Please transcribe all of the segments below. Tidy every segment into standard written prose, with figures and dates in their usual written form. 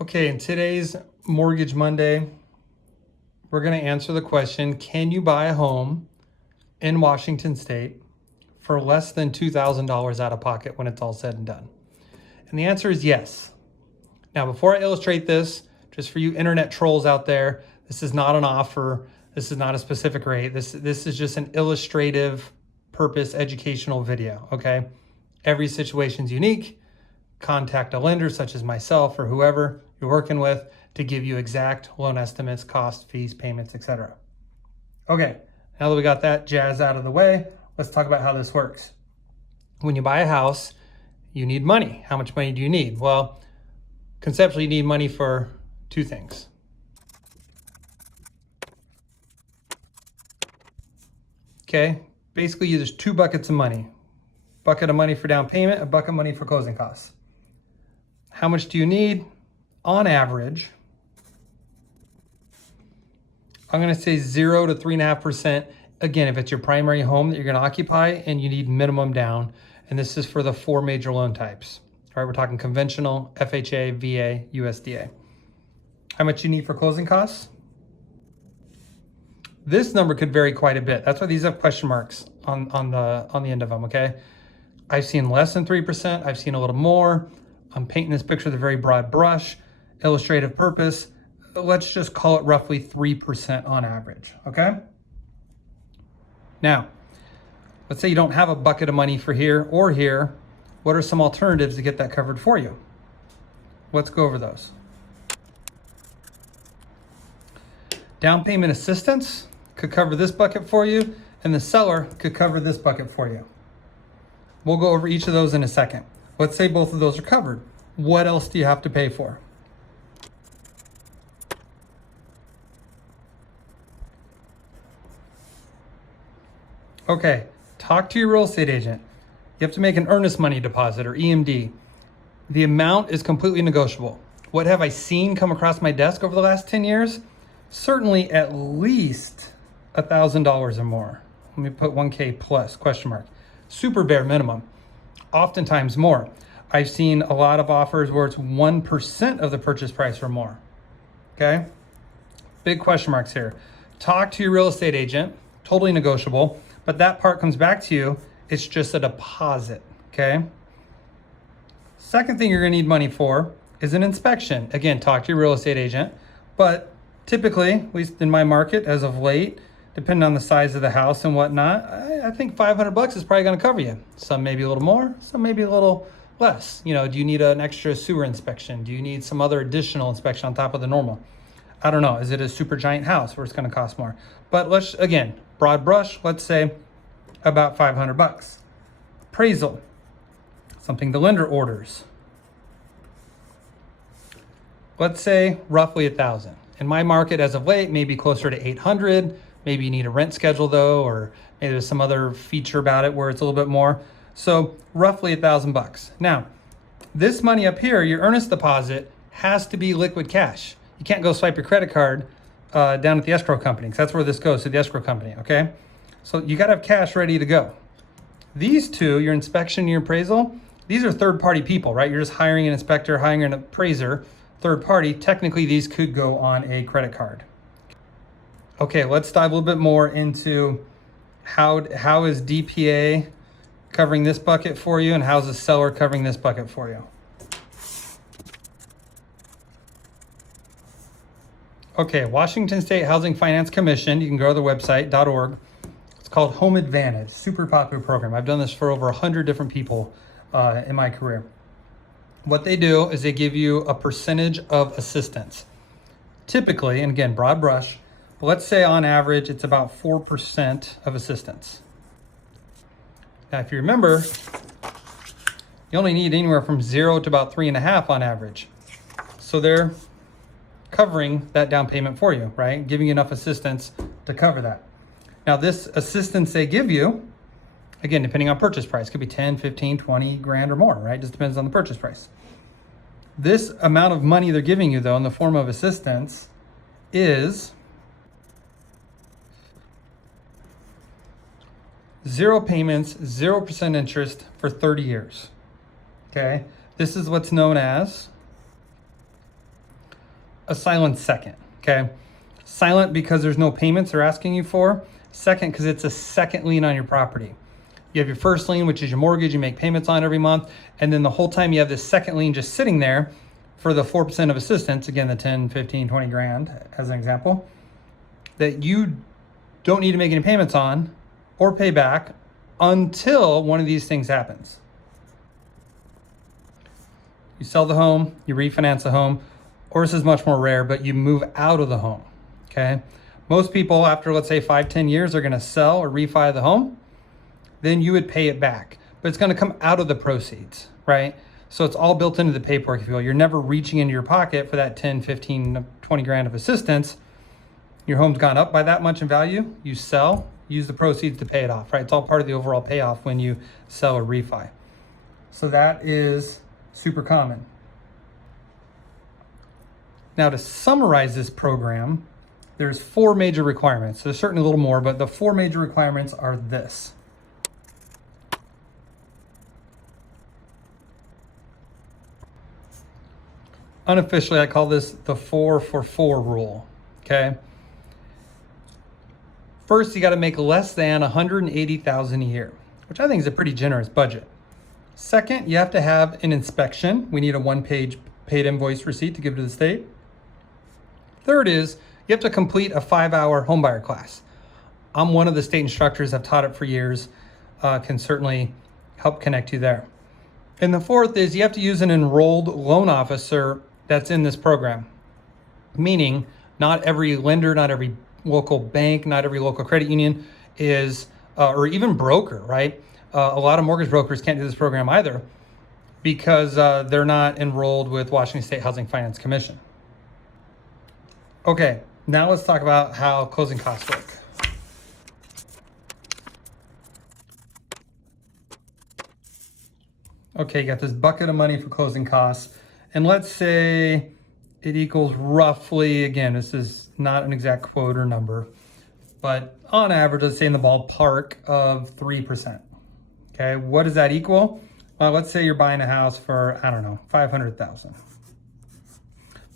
Okay, in today's Mortgage Monday, we're going to answer the question, can you buy a home in Washington State for less than $2,000 out of pocket when it's all said and done? And the answer is yes. Now, before I illustrate this, just for you internet trolls out there, this is not an offer. This is not a specific rate. This is just an illustrative purpose educational video, okay? Every situation's unique. Contact a lender such as myself or whoever you're working with to give you exact loan estimates, costs, fees, payments, etc. Okay, now that we got that jazz out of the way, let's talk about how this works. When you buy a house, you need money. How much money do you need? Well, conceptually, you need money for two things. Okay, basically there's two buckets of money. Bucket of money for down payment, a bucket of money for closing costs. How much do you need? On average, I'm going to say 0 to 3.5%. Again, if it's your primary home that you're going to occupy and you need minimum down, and this is for the 4 major loan types. All right, we're talking conventional, FHA, VA, USDA. How much you need for closing costs? This number could vary quite a bit. That's why these have question marks on the end of them, okay? I've seen less than 3%. I've seen a little more. I'm painting this picture with a very broad brush, illustrative purpose. Let's just call it roughly 3% on average, okay? Now, let's say you don't have a bucket of money for here or here. What are some alternatives to get that covered for you? Let's go over those. Down payment assistance could cover this bucket for you, and the seller could cover this bucket for you. We'll go over each of those in a second. Let's say both of those are covered. What else do you have to pay for? Okay, talk to your real estate agent. You have to make an earnest money deposit or EMD. The amount is completely negotiable. What have I seen come across my desk over the last 10 years? Certainly at least $1,000 or more. Let me put 1K plus, question mark. Super bare minimum, oftentimes more. I've seen a lot of offers where it's 1% of the purchase price or more, okay? Big question marks here. Talk to your real estate agent, totally negotiable, but that part comes back to you, it's just a deposit, okay? Second thing you're gonna need money for is an inspection. Again, talk to your real estate agent, but typically, at least in my market as of late, depending on the size of the house and whatnot, I think $500 is probably gonna cover you. Some maybe a little more, some maybe a little less. You know, do you need an extra sewer inspection? Do you need some other additional inspection on top of the normal? I don't know. Is it a super giant house where it's gonna cost more? But let's, again, broad brush, let's say about $500. Appraisal, something the lender orders. Let's say roughly 1,000. In my market as of late, maybe closer to 800. Maybe you need a rent schedule though, or maybe there's some other feature about it where it's a little bit more. So roughly $1,000. Now, this money up here, your earnest deposit, has to be liquid cash. You can't go swipe your credit card down at the escrow company, because that's where this goes, to the escrow company, okay? So you gotta have cash ready to go. These two, your inspection and your appraisal, these are third-party people, right? You're just hiring an inspector, hiring an appraiser, third party. Technically, these could go on a credit card. Okay, let's dive a little bit more into how is DPA covering this bucket for you, and how's the seller covering this bucket for you. Okay, Washington State Housing Finance Commission, you can go to the website, .org. It's called Home Advantage, super popular program. I've done this for over 100 different people in my career. What they do is they give you a percentage of assistance. Typically, and again, broad brush, but let's say on average, it's about 4% of assistance. Now, if you remember, you only need anywhere from 0 to about 3.5 on average. So they're covering that down payment for you, right? Giving you enough assistance to cover that. Now, this assistance they give you, again, depending on purchase price, could be 10, 15, 20 grand or more, right? Just depends on the purchase price. This amount of money they're giving you, though, in the form of assistance is 0 payments, 0% interest for 30 years, okay? This is what's known as a silent second, okay? Silent because there's no payments they're asking you for. Second, because it's a second lien on your property. You have your first lien, which is your mortgage you make payments on every month. And then the whole time you have this second lien just sitting there for the 4% of assistance, again, the 10, 15, 20 grand as an example, that you don't need to make any payments on or pay back until one of these things happens. You sell the home, you refinance the home, or this is much more rare, but you move out of the home, okay? Most people after, let's say 5, 10 years are gonna sell or refi the home, then you would pay it back, but it's gonna come out of the proceeds, right? So it's all built into the paperwork, if you will. You're never reaching into your pocket for that 10, 15, 20 grand of assistance. Your home's gone up by that much in value, you sell, use the proceeds to pay it off, right? It's all part of the overall payoff when you sell or refi. So that is super common. Now to summarize this program, there's 4 major requirements. There's certainly a little more, but the 4 major requirements are this. Unofficially, I call this the 4 for 4 rule, okay? First, you got to make less than $180,000 a year, which I think is a pretty generous budget. Second, you have to have an inspection. We need a 1-page paid invoice receipt to give to the state. Third is you have to complete a 5-hour homebuyer class. I'm one of the state instructors. I've taught it for years. Can certainly help connect you there. And the fourth is you have to use an enrolled loan officer that's in this program, meaning not every lender, not every local bank, not every local credit union is, or even broker, right? A lot of mortgage brokers can't do this program either because they're not enrolled with Washington State Housing Finance Commission. Okay, now let's talk about how closing costs work. Okay, you got this bucket of money for closing costs, and let's say it equals roughly, again, this is not an exact quote or number, but on average, let's say in the ballpark of 3%. Okay, what does that equal? Well, let's say you're buying a house for, I don't know, $500,000.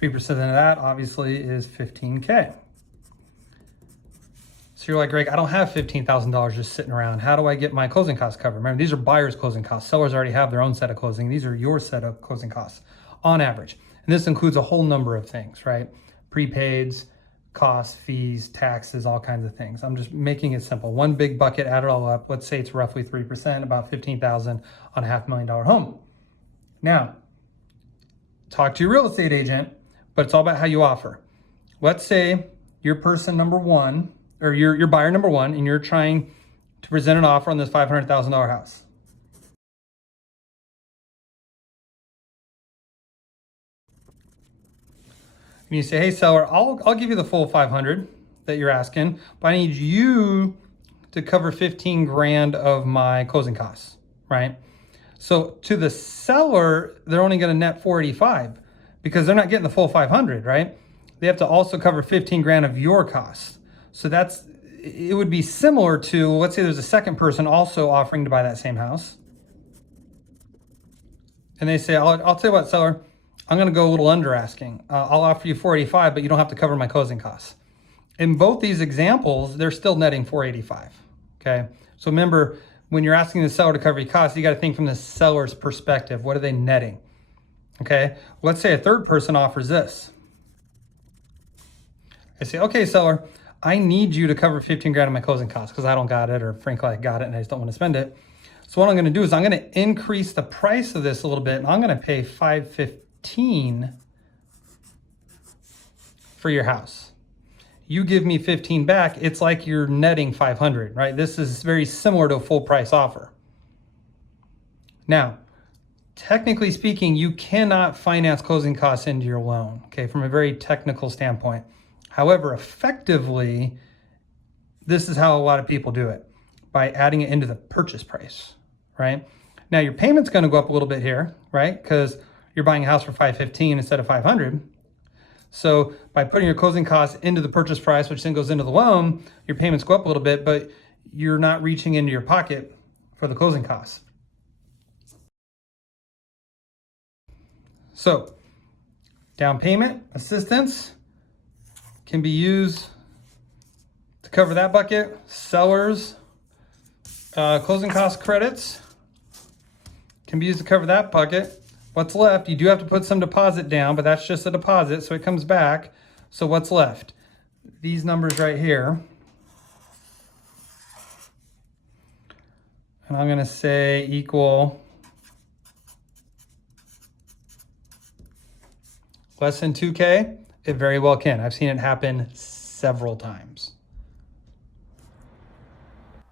3% of that obviously is $15K. So you're like, Greg, I don't have $15,000 just sitting around. How do I get my closing costs covered? Remember, these are buyers' closing costs. Sellers already have their own set of closing. These are your set of closing costs on average. And this includes a whole number of things, right? Prepaids, costs, fees, taxes, all kinds of things. I'm just making it simple. One big bucket, add it all up. Let's say it's roughly 3%, about $15,000 on a $500,000 home. Now, talk to your real estate agent, but it's all about how you offer. Let's say you're person number one, or you're buyer number one, and you're trying to present an offer on this $500,000 house. And you say, hey seller, I'll give you the full 500 that you're asking, but I need you to cover 15 grand of my closing costs, right? So to the seller, they're only gonna net 485 because they're not getting the full 500, right? They have to also cover 15 grand of your costs. So it would be similar to, let's say there's a second person also offering to buy that same house. And they say, I'll tell you what, seller, I'm gonna go a little under asking. I'll offer you 485, but you don't have to cover my closing costs. In both these examples, they're still netting 485, okay? So remember, when you're asking the seller to cover your costs, you gotta think from the seller's perspective. What are they netting, okay? Let's say a third person offers this. I say, okay, seller, I need you to cover 15 grand of my closing costs because I don't got it, or frankly, I got it and I just don't want to spend it. So what I'm going to do is I'm going to increase the price of this a little bit, and I'm going to pay $515 for your house. You give me 15 back, it's like you're netting 500, right? This is very similar to a full price offer. Now, technically speaking, you cannot finance closing costs into your loan, okay, from a very technical standpoint. However, effectively, this is how a lot of people do it, by adding it into the purchase price, right? Now your payment's gonna go up a little bit here, right? Because you're buying a house for $515 instead of $500. So by putting your closing costs into the purchase price, which then goes into the loan, your payments go up a little bit, but you're not reaching into your pocket for the closing costs. So Down payment assistance can be used to cover that bucket. Sellers closing cost credits can be used to cover that bucket. What's left? You do have to put some deposit down, but that's just a deposit, so it comes back. So what's left? These numbers right here. And I'm going to say equal less than 2K. It very well can. I've seen it happen several times.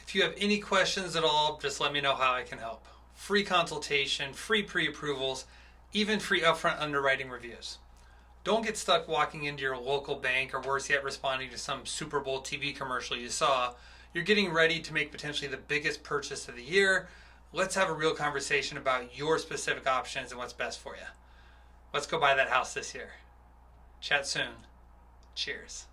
If you have any questions at all, just let me know how I can help. Free consultation, free pre-approvals, even free upfront underwriting reviews. Don't get stuck walking into your local bank or worse yet responding to some Super Bowl TV commercial you saw. You're getting ready to make potentially the biggest purchase of the year. Let's have a real conversation about your specific options and what's best for you. Let's go buy that house this year. Chat soon. Cheers.